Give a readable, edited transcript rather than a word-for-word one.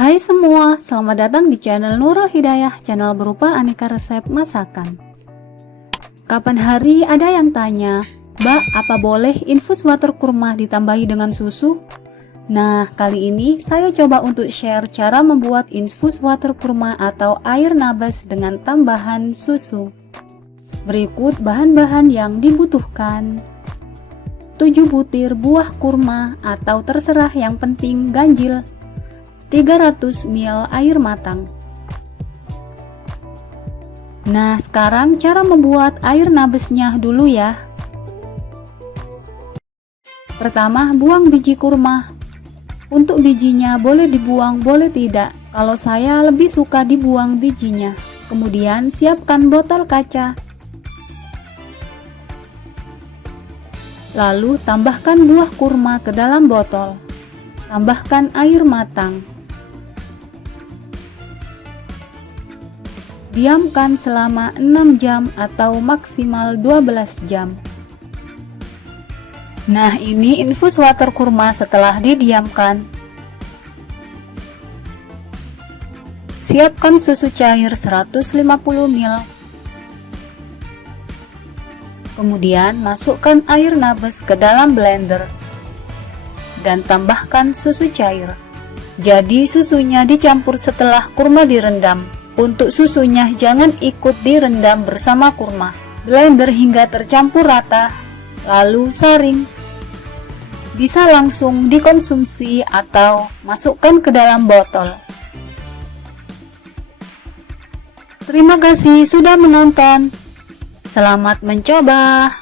Hai semua, selamat datang di channel Nurul Hidayah, channel berupa aneka resep masakan. Kapan hari ada yang tanya, "Mbak, apa boleh infus water kurma ditambahi dengan susu?" Nah, kali ini saya coba untuk share cara membuat infus water kurma atau air nabas dengan tambahan susu. Berikut bahan-bahan yang dibutuhkan. 7 butir buah kurma atau terserah, yang penting ganjil. 300 ml air matang. Nah, sekarang cara membuat air nabesnya dulu ya. Pertama, buang biji kurma. Untuk bijinya boleh dibuang, boleh tidak. Kalau saya lebih suka dibuang bijinya. Kemudian siapkan botol kaca. Lalu tambahkan buah kurma ke dalam botol. Tambahkan air matang. Diamkan selama 6 jam atau maksimal 12 jam. Nah, ini infus water kurma setelah didiamkan. Siapkan susu cair 150 ml. Kemudian masukkan air nabes ke dalam blender dan tambahkan susu cair. Jadi susunya dicampur setelah kurma direndam. Untuk susunya jangan ikut direndam bersama kurma. Blender hingga tercampur rata, lalu saring. Bisa langsung dikonsumsi atau masukkan ke dalam botol. Terima kasih sudah menonton. Selamat mencoba.